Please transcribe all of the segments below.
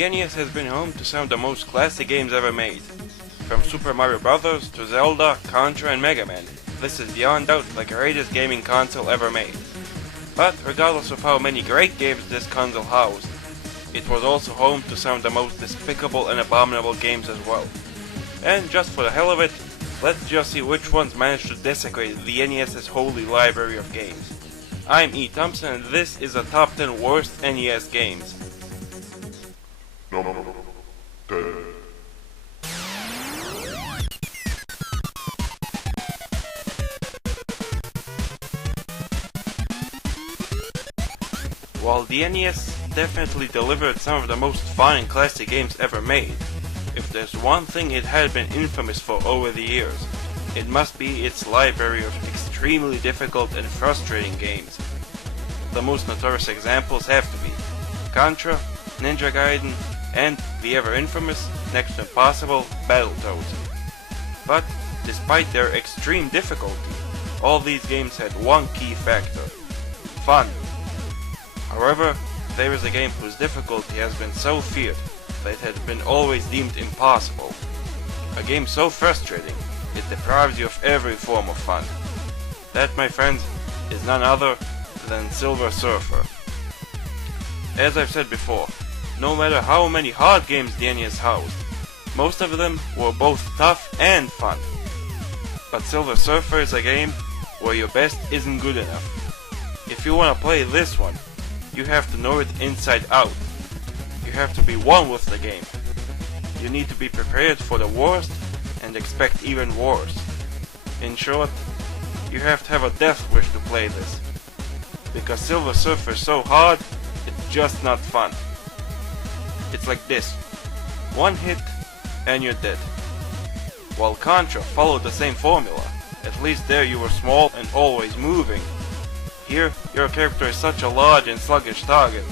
The NES has been home to some of the most classic games ever made. From Super Mario Bros. To Zelda, Contra and Mega Man, this is beyond doubt the greatest gaming console ever made. But regardless of how many great games this console housed, it was also home to some of the most despicable and abominable games as well. And just for the hell of it, let's just see which ones managed to desecrate the NES's holy library of games. I'm E. Thompson and this is the top 10 worst NES games. Number 10. While the NES definitely delivered some of the most fun and classic games ever made, if there's one thing it had been infamous for over the years, it must be its library of extremely difficult and frustrating games. The most notorious examples have to be Contra, Ninja Gaiden, and the ever infamous, next to impossible, Battletoads. But despite their extreme difficulty, all these games had one key factor: fun. However, there is a game whose difficulty has been so feared that it had been always deemed impossible. A game so frustrating, it deprives you of every form of fun. That, my friends, is none other than Silver Surfer. As I've said before, no matter how many hard games the NES housed, most of them were both tough and fun. But Silver Surfer is a game where your best isn't good enough. If you want to play this one, you have to know it inside out. You have to be one with the game. You need to be prepared for the worst and expect even worse. In short, you have to have a death wish to play this. Because Silver Surfer is so hard, it's just not fun. It's like this: one hit and you're dead. While Contra followed the same formula, at least there you were small and always moving. Here, your character is such a large and sluggish target.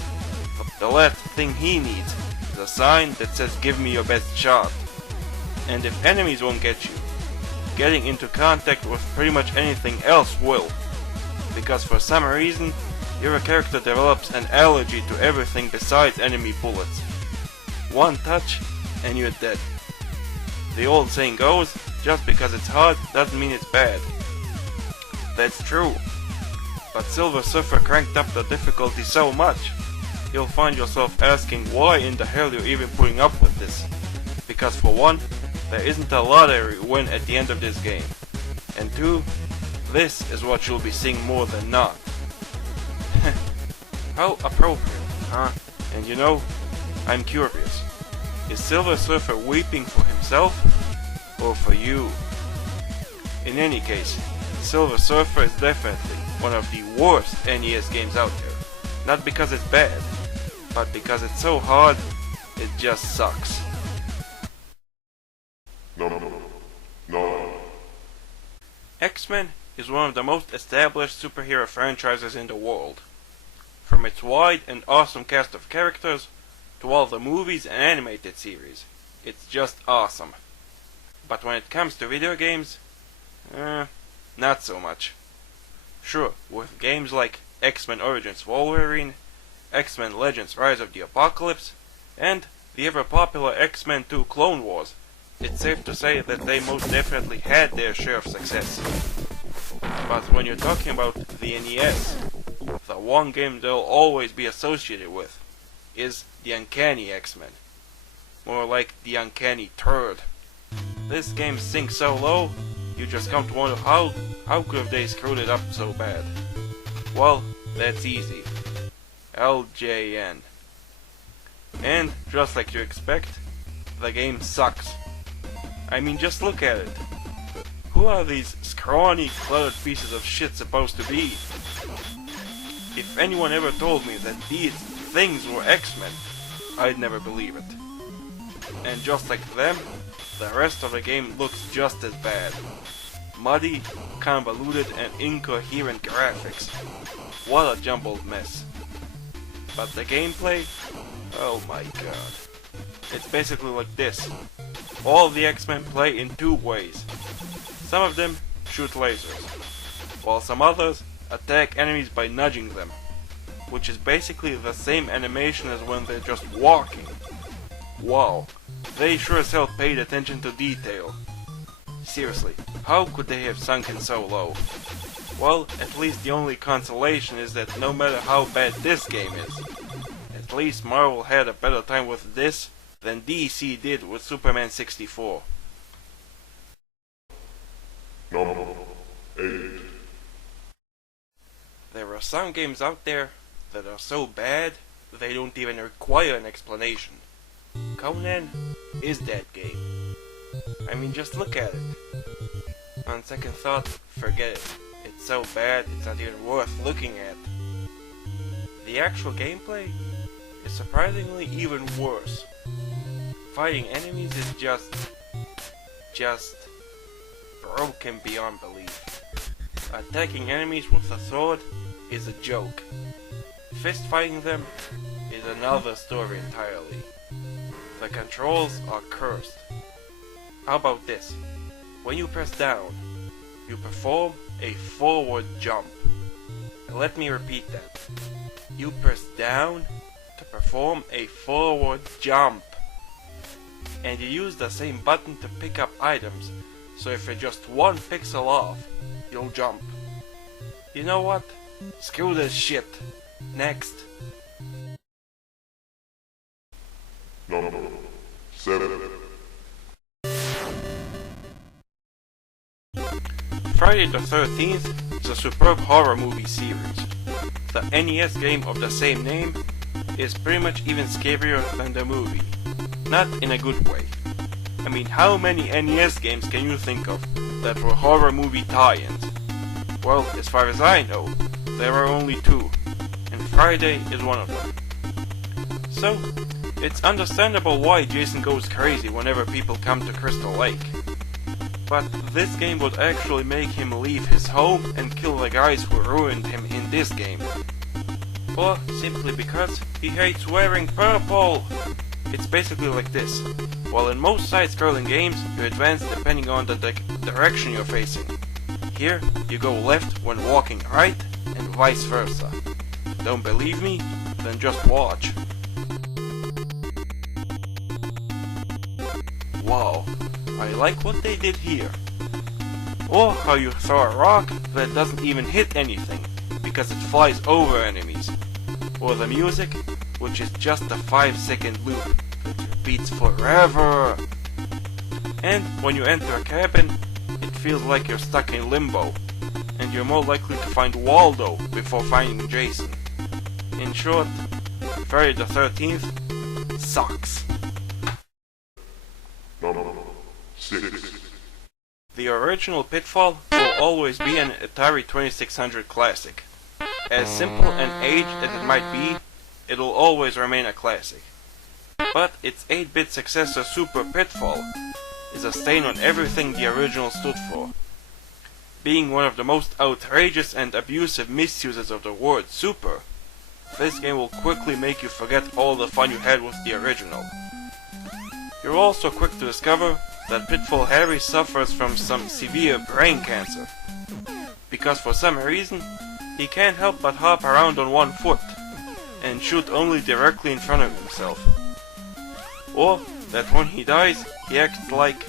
The last thing he needs is a sign that says "give me your best shot." And if enemies won't get you, getting into contact with pretty much anything else will. Because for some reason, your character develops an allergy to everything besides enemy bullets. One touch and you're dead. The old saying goes, just because it's hard doesn't mean it's bad. That's true. But Silver Surfer cranked up the difficulty so much, you'll find yourself asking why in the hell you're even putting up with this. Because for one, there isn't a lottery win at the end of this game. And two, this is what you'll be seeing more than not. How appropriate, huh? And you know, I'm curious. Is Silver Surfer weeping for himself or for you? In any case, Silver Surfer is definitely one of the worst NES games out there. Not because it's bad, but because it's so hard, it just sucks. Number 9. X-Men is one of the most established superhero franchises in the world. From its wide and awesome cast of characters, to all the movies and animated series, it's just awesome. But when it comes to video games, not so much. Sure, with games like X-Men Origins Wolverine, X-Men Legends Rise of the Apocalypse, and the ever-popular X-Men 2 Clone Wars, it's safe to say that they most definitely had their share of success. But when you're talking about the NES, the one game they'll always be associated with is the Uncanny XMen. More like the Uncanny Turd. This game sinks so low, you just come to wonder how could have they screwed it up so bad? Well, that's easy. LJN. And, just like you expect, the game sucks. I mean, just look at it. Who are these scrawny, cluttered pieces of shit supposed to be? If anyone ever told me that these things were X-Men, I'd never believe it. And just like them, the rest of the game looks just as bad. Muddy, convoluted, and incoherent graphics. What a jumbled mess. But the gameplay? Oh my god. It's basically like this. All the X-Men play in two ways. Some of them shoot lasers, while some others attack enemies by nudging them, which is basically the same animation as when they're just walking. Wow, they sure as hell paid attention to detail. Seriously, how could they have sunken so low? Well, at least the only consolation is that no matter how bad this game is, at least Marvel had a better time with this than DC did with Superman 64. Number 8. There are some games out there that are so bad they don't even require an explanation. Conan is that game. I mean, just look at it. On second thought, forget it. It's so bad, it's not even worth looking at. The actual gameplay is surprisingly even worse. Fighting enemies is just broken beyond belief. Attacking enemies with a sword is a joke. Fist fighting them is another story entirely. The controls are cursed. How about this? When you press down, you perform a forward jump. Let me repeat that. You press down to perform a forward jump. And you use the same button to pick up items, so if you're just 1 pixel off, you'll jump. You know what? Screw this shit. Next. Number 7. Friday the 13th is a superb horror movie series. The NES game of the same name is pretty much even scarier than the movie. Not in a good way. I mean, how many NES games can you think of that were horror movie tie-ins? Well, as far as I know, there are only 2, and Friday is one of them. So, it's understandable why Jason goes crazy whenever people come to Crystal Lake. But this game would actually make him leave his home and kill the guys who ruined him in this game. Or simply because he hates wearing purple. It's basically like this. While in most side-scrolling games, you advance depending on the direction you're facing. Here, you go left when walking right, and vice versa. Don't believe me? Then just watch. Wow, I like what they did here. Or how you throw a rock that doesn't even hit anything, because it flies over enemies. Or the music, which is just a 5-second loop that repeats forever. And when you enter a cabin, it feels like you're stuck in limbo, and you're more likely to find Waldo before finding Jason. In short, Friday the 13th sucks. Number 6. The original Pitfall will always be an Atari 2600 classic. As simple and aged as it might be, it'll always remain a classic. But its 8-bit successor Super Pitfall is a stain on everything the original stood for. Being one of the most outrageous and abusive misuses of the word super, this game will quickly make you forget all the fun you had with the original. You're also quick to discover that Pitfall Harry suffers from some severe brain cancer, because for some reason he can't help but hop around on 1 foot and shoot only directly in front of himself. Or that when he dies he acts like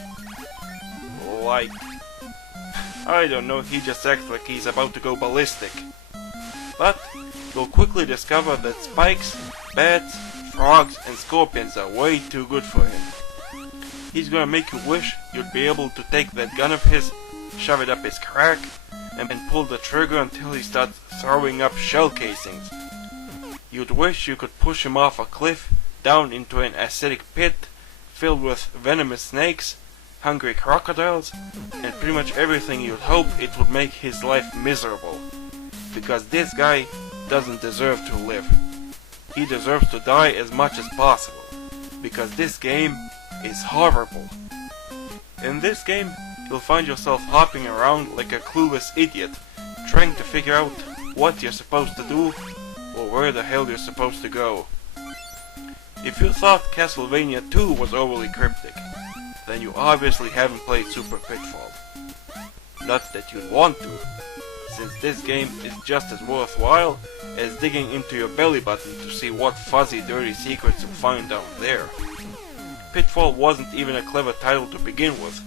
I don't know, he just acts like he's about to go ballistic. But you'll quickly discover that spikes, bats, frogs and scorpions are way too good for him. He's gonna make you wish you'd be able to take that gun of his, shove it up his crack, and pull the trigger until he starts throwing up shell casings. You'd wish you could push him off a cliff, down into an acidic pit, filled with venomous snakes, hungry crocodiles, and pretty much everything you'd hope it would make his life miserable. Because this guy doesn't deserve to live. He deserves to die as much as possible. Because this game is horrible. In this game, you'll find yourself hopping around like a clueless idiot, trying to figure out what you're supposed to do, or where the hell you're supposed to go. If you thought Castlevania 2 was overly cryptic, then you obviously haven't played Super Pitfall. Not that you'd want to, since this game is just as worthwhile as digging into your belly button to see what fuzzy dirty secrets you'll find down there. Pitfall wasn't even a clever title to begin with,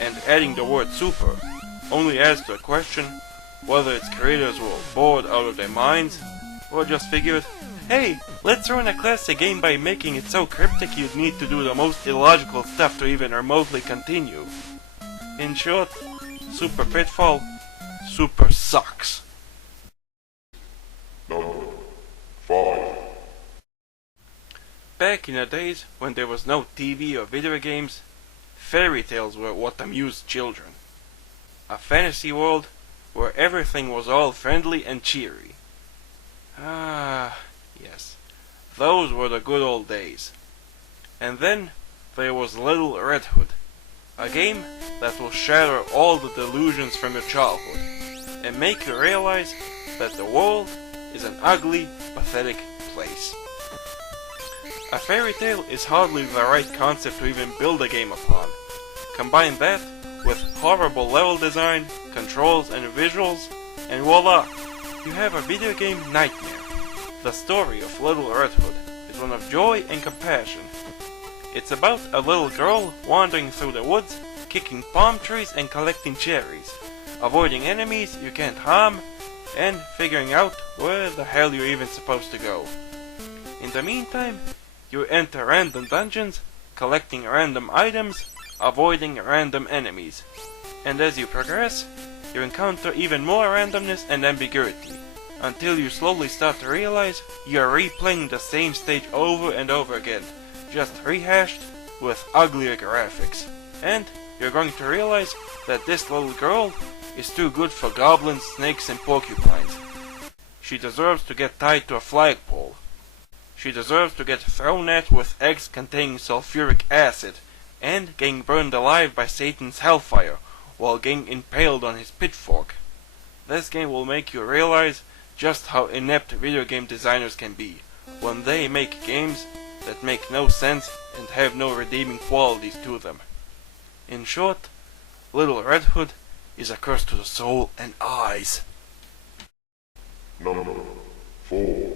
and adding the word super only adds to a question whether its creators were bored out of their minds, or just figured, hey, let's ruin a classic game by making it so cryptic you'd need to do the most illogical stuff to even remotely continue. In short, Super Pitfall super sucks. Number 5. Back in the days when there was no TV or video games, fairy tales were what amused children. A fantasy world where everything was all friendly and cheery. Ah, yes, those were the good old days. And then there was Little Red Hood, a game that will shatter all the delusions from your childhood and make you realize that the world is an ugly, pathetic place. A fairy tale is hardly the right concept to even build a game upon. Combine that with horrible level design, controls and visuals, and voila, you have a video game nightmare. The story of Little Red Hood is one of joy and compassion. It's about a little girl wandering through the woods, kicking palm trees and collecting cherries, avoiding enemies you can't harm, and figuring out where the hell you're even supposed to go. In the meantime, you enter random dungeons, collecting random items, avoiding random enemies. And as you progress, you encounter even more randomness and ambiguity, until you slowly start to realize you are replaying the same stage over and over again, just rehashed with uglier graphics. And you're going to realize that this little girl is too good for goblins, snakes and porcupines. She deserves to get tied to a flagpole. She deserves to get thrown at with eggs containing sulfuric acid, and getting burned alive by Satan's hellfire, while getting impaled on his pitchfork. This game will make you realize just how inept video game designers can be, when they make games that make no sense and have no redeeming qualities to them. In short, Little Red Hood is a curse to the soul and eyes. Number 4.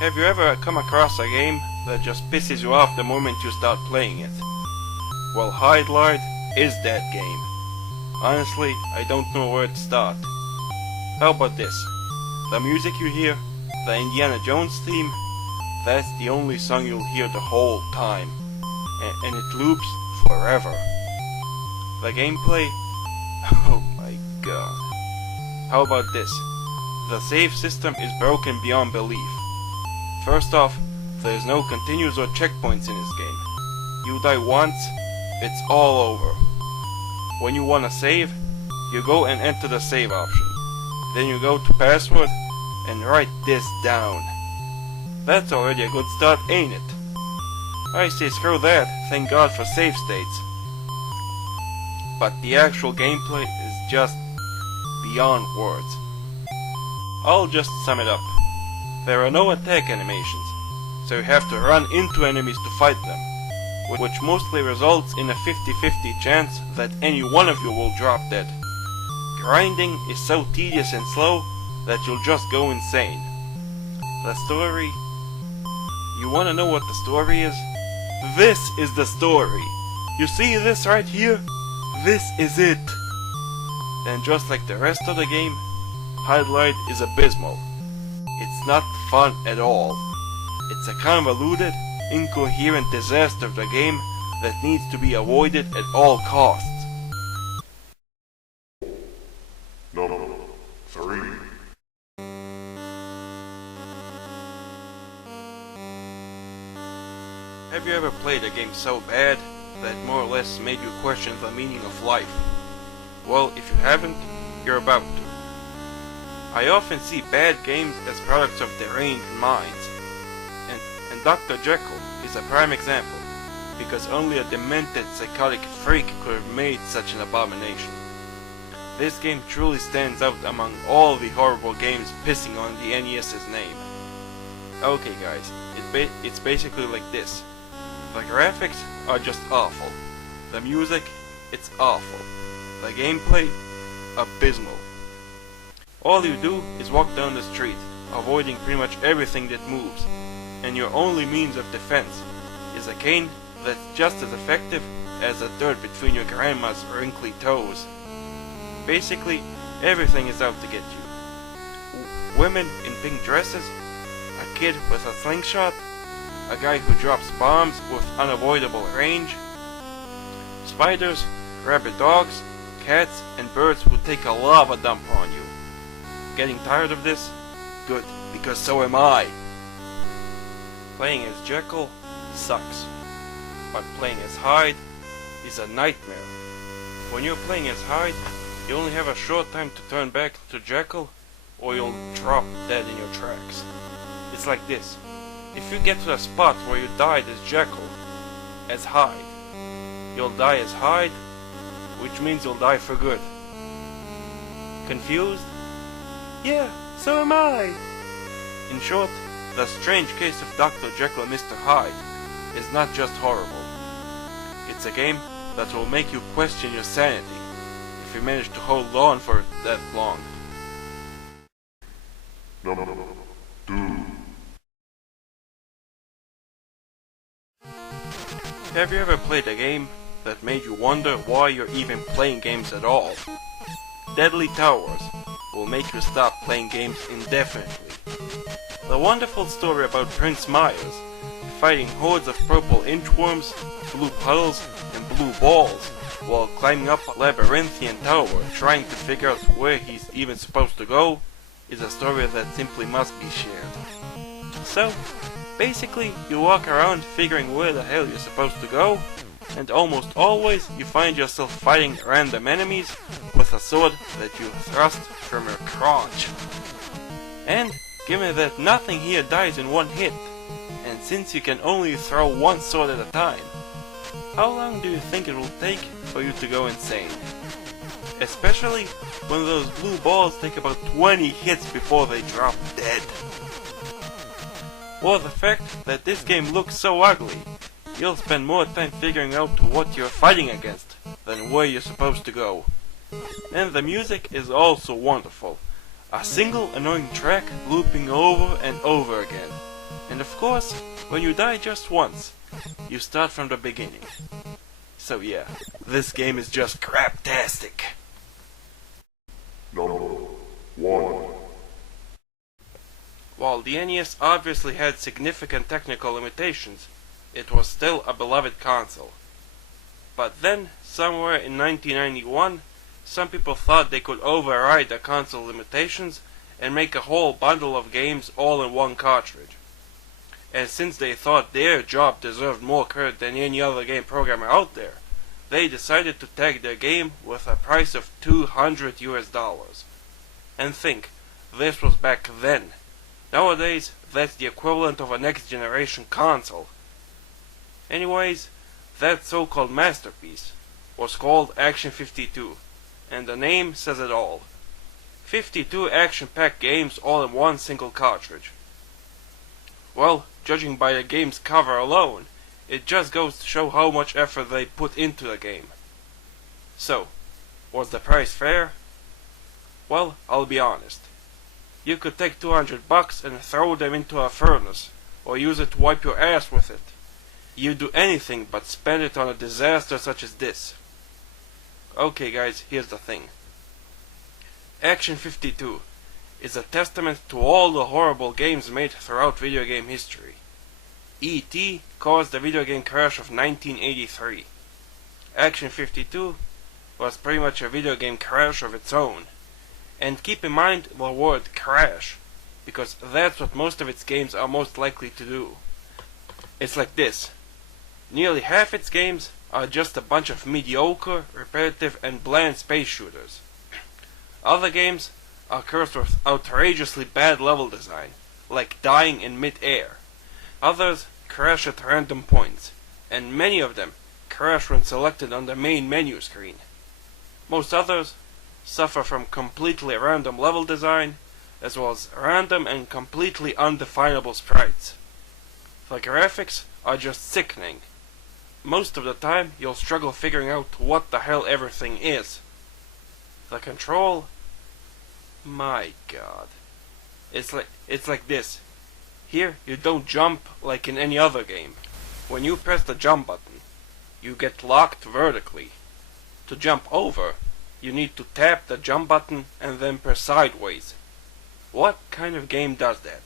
Have you ever come across a game that just pisses you off the moment you start playing it? Well, Hydelide is that game. Honestly, I don't know where to start. How about this? The music you hear, the Indiana Jones theme, that's the only song you'll hear the whole time. And it loops forever. The gameplay? Oh my god. How about this? The save system is broken beyond belief. First off, there is no continues or checkpoints in this game. You die once, it's all over. When you wanna save, you go and enter the save option. Then you go to password and write this down. That's already a good start, ain't it? I say screw that, thank God for save states. But the actual gameplay is just beyond words. I'll just sum it up. There are no attack animations, so you have to run into enemies to fight them, which mostly results in a 50-50 chance that any one of you will drop dead. Grinding is so tedious and slow that you'll just go insane. The story... You wanna know what the story is? This is the story! You see this right here? This is it! And just like the rest of the game, Hydelide is abysmal. It's not fun at all. It's a convoluted, incoherent disaster of the game that needs to be avoided at all costs. Number 3. Have you ever played a game so bad that more or less made you question the meaning of life? Well, if you haven't, you're about to. I often see bad games as products of deranged minds, and Dr. Jekyll is a prime example, because only a demented psychotic freak could have made such an abomination. This game truly stands out among all the horrible games pissing on the NES's name. Okay guys, it's basically like this. The graphics are just awful. The music, it's awful. The gameplay, abysmal. All you do is walk down the street, avoiding pretty much everything that moves, and your only means of defense is a cane that's just as effective as the dirt between your grandma's wrinkly toes. Basically, everything is out to get you. Women in pink dresses, a kid with a slingshot, a guy who drops bombs with unavoidable range, spiders, rabid dogs, cats, and birds who take a lava dump on you. Getting tired of this? Good, because so am I. Playing as Jekyll sucks, but playing as Hyde is a nightmare. When you're playing as Hyde, you only have a short time to turn back to Jekyll, or you'll drop dead in your tracks. It's like this. If you get to the spot where you died as Jekyll, as Hyde, you'll die as Hyde, which means you'll die for good. Confused? Yeah, so am I. In short, the strange case of Dr. Jekyll and Mr. Hyde is not just horrible. It's a game that will make you question your sanity if you manage to hold on for it that long. Number 2. Have you ever played a game that made you wonder why you're even playing games at all? Deadly Towers will make you stop playing games indefinitely. The wonderful story about Prince Myers fighting hordes of purple inchworms, blue puddles, and blue balls while climbing up a labyrinthian tower trying to figure out where he's even supposed to go is a story that simply must be shared. So, basically, you walk around figuring where the hell you're supposed to go, and almost always you find yourself fighting random enemies with a sword that you thrust from your crotch. And given that nothing here dies in one hit, and since you can only throw one sword at a time, how long do you think it will take for you to go insane? Especially when those blue balls take about 20 hits before they drop dead. Or the fact that this game looks so ugly, you'll spend more time figuring out what you're fighting against than where you're supposed to go. And the music is also wonderful. A single annoying track looping over and over again. And of course, when you die just once, you start from the beginning. So yeah, this game is just craptastic. Number 1. While the NES obviously had significant technical limitations, it was still a beloved console. But then, somewhere in 1991, some people thought they could override the console limitations and make a whole bundle of games all in one cartridge. And since they thought their job deserved more credit than any other game programmer out there, they decided to tag their game with a price of $200 US. And think, this was back then. Nowadays, that's the equivalent of a next generation console. Anyways, that so-called masterpiece was called Action 52, and the name says it all. 52 action-packed games all in one single cartridge. Well, judging by the game's cover alone, it just goes to show how much effort they put into the game. So, was the price fair? Well, I'll be honest. You could take $200 and throw them into a furnace, or use it to wipe your ass with it. You'd do anything but spend it on a disaster such as this. Okay guys, here's the thing. Action 52 is a testament to all the horrible games made throughout video game history. E.T. caused the video game crash of 1983. Action 52 was pretty much a video game crash of its own. And keep in mind the word crash, because that's what most of its games are most likely to do. It's like this. Nearly half its games are just a bunch of mediocre, repetitive, and bland space shooters. Other games are cursed with outrageously bad level design, like dying in mid-air. Others crash at random points, and many of them crash when selected on the main menu screen. Most others suffer from completely random level design, as well as random and completely undefinable sprites. The graphics are just sickening, most of the time you'll struggle figuring out what the hell everything is. The control? My god. It's like this. Here, you don't jump like in any other game. When you press the jump button, you get locked vertically. To jump over, you need to tap the jump button and then press sideways. What kind of game does that?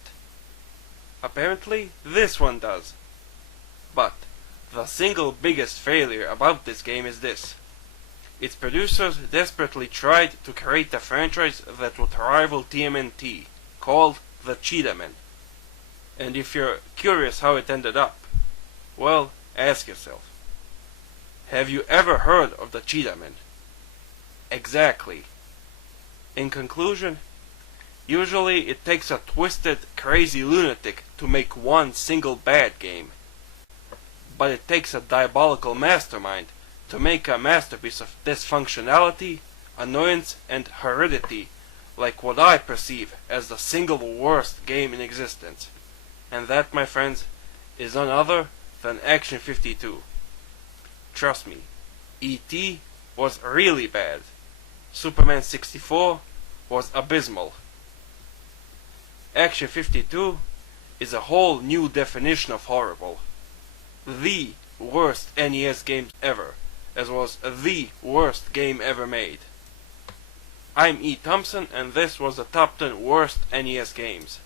Apparently, this one does. But the single biggest failure about this game is this. Its producers desperately tried to create a franchise that would rival TMNT, called the Cheetah-Men. And if you're curious how it ended up, well, ask yourself. Have you ever heard of the Cheetah-Men? Exactly. In conclusion, usually it takes a twisted, crazy lunatic to make one single bad game. But it takes a diabolical mastermind to make a masterpiece of dysfunctionality, annoyance, and heredity, like what I perceive as the single worst game in existence. And that, my friends, is none other than Action 52. Trust me, E.T. was really bad. Superman 64 was abysmal. Action 52 is a whole new definition of horrible. The worst NES game ever, as well as the worst game ever made. I'm E. Thompson, and this was the top 10 worst NES games.